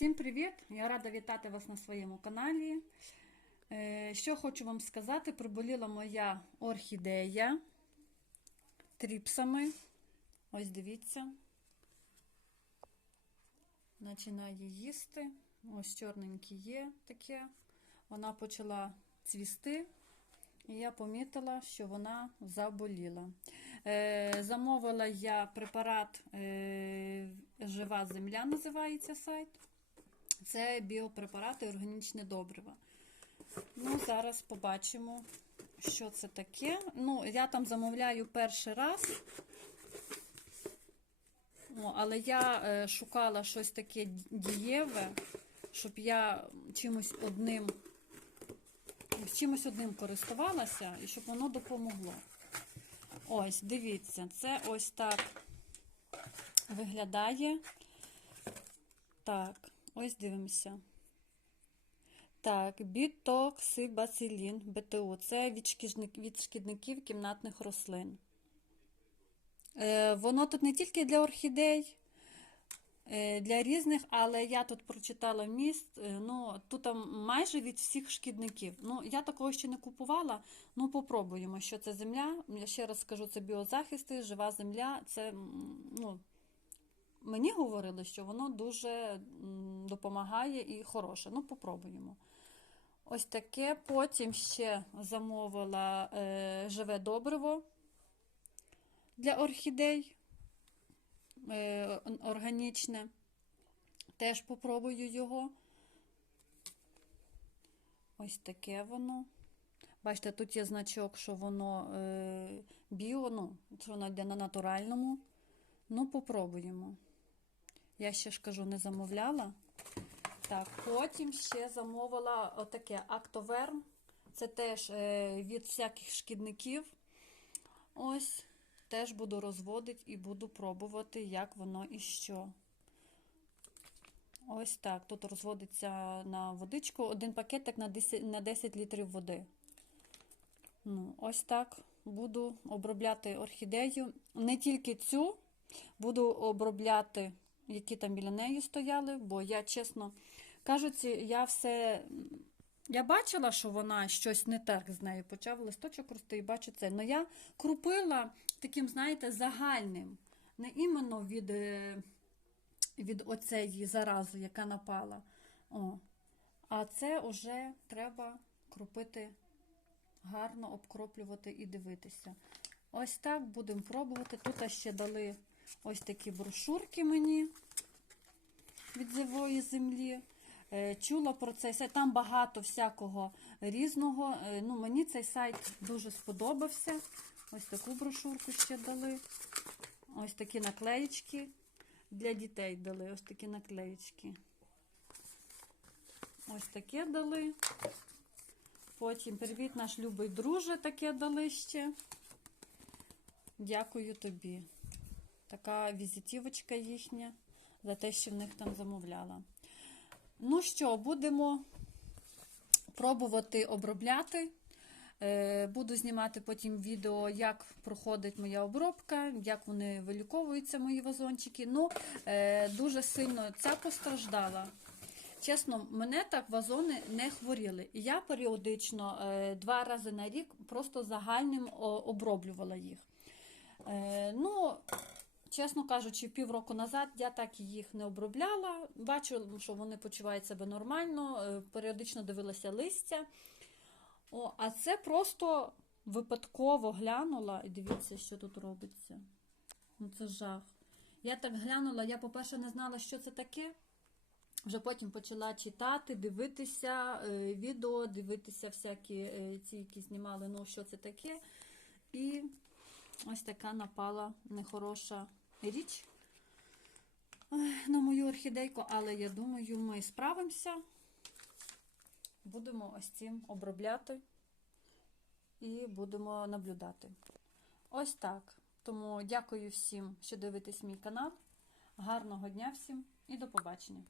Всім привіт! Я рада вітати вас на своєму каналі. Е, Що хочу вам сказати, приболіла моя орхідея тріпсами. Ось дивіться. Починає їсти. Ось чорненьке є таке. Вона почала цвісти. І я помітила, що вона заболіла. Е, замовила я препарат е, Жива земля називається сайт. Це біопрепарати органічне добрива. Ну, зараз побачимо, що це таке. Ну, я там замовляю перший раз. О, але я е, шукала щось таке дієве, щоб я чимось одним чимось одним користувалася і щоб воно допомогло. Ось, дивіться, це ось так виглядає. Так, ось дивимося. Так, бітоксибацилін, БТУ. Це від, шкідників кімнатних рослин. Е, воно тут не тільки для орхідей, е, для різних, але я тут прочитала міст. Е, ну, тут там майже від всіх шкідників. Ну, я такого ще не купувала. Ну, попробуємо, що це земля. Я ще раз скажу, це біозахисти, жива земля. Це, ну, Мені говорили, що воно дуже допомагає і хороше. Ну, попробуємо. Ось таке. Потім ще замовила е, живе добриво для орхідей е, органічне. Теж попробую його. Ось таке воно. Бачите, тут є значок, що воно е, біо, ну, що воно йде на натуральному. Ну, попробуємо. Я ще ж кажу, не замовляла. Так, потім ще замовила отаке Актоверм. Це теж е, від всяких шкідників. Ось, теж буду розводити і буду пробувати, як воно і що. Ось так. Тут розводиться на водичку один пакетик на 10, на 10 літрів води. Ну, Ось так буду обробляти орхідею. Не тільки цю, буду обробляти, які там біля неї стояли, бо я, чесно кажучи, я все. Я бачила, що вона щось не так з нею почав листочок рости і бачу це. Але я крупила таким, знаєте, загальним, не іменно від е, від оцеї зарази, яка напала. О. А це вже треба крупити гарно, обкроплювати і дивитися. Ось так будемо пробувати. Тут ще дали ось такі брошурки мені від живої землі. Е, Чула про цей сайт. Там багато всякого різного. Е, Ну, Мені цей сайт дуже сподобався. Ось таку брошурку ще дали. Ось такі наклеїчки. Для дітей дали ось такі наклеїчки. Ось таке дали. Потім привіт, наш любий друже, таке дали ще. Дякую тобі. Така візитівочка їхня за те, що в них там замовляла. Ну що, будемо пробувати обробляти. Е, Буду знімати потім відео, як проходить моя обробка, як вони виліковуються, мої вазончики. Ну, е, дуже сильно ця постраждала. Чесно, мене так вазони не хворіли. І я періодично е, два рази на рік просто загальним оброблювала їх. Ну, Чесно кажучи, півроку назад я так їх не обробляла. Бачу, що вони почувають себе нормально, періодично дивилася листя. О, А це просто випадково глянула, і дивіться, що тут робиться. Ну, Це жах. Я так глянула, я, по-перше, не знала, що це таке. Вже потім почала читати, дивитися е, відео, дивитися всякі е, ці, які знімали, ну, що це таке. І ось така напала нехороша річ на мою орхідейку, але я думаю, ми справимося. Будемо ось цим обробляти і будемо наблюдати. Ось так. Тому дякую всім, що дивитесь мій канал. Гарного дня всім і до побачення!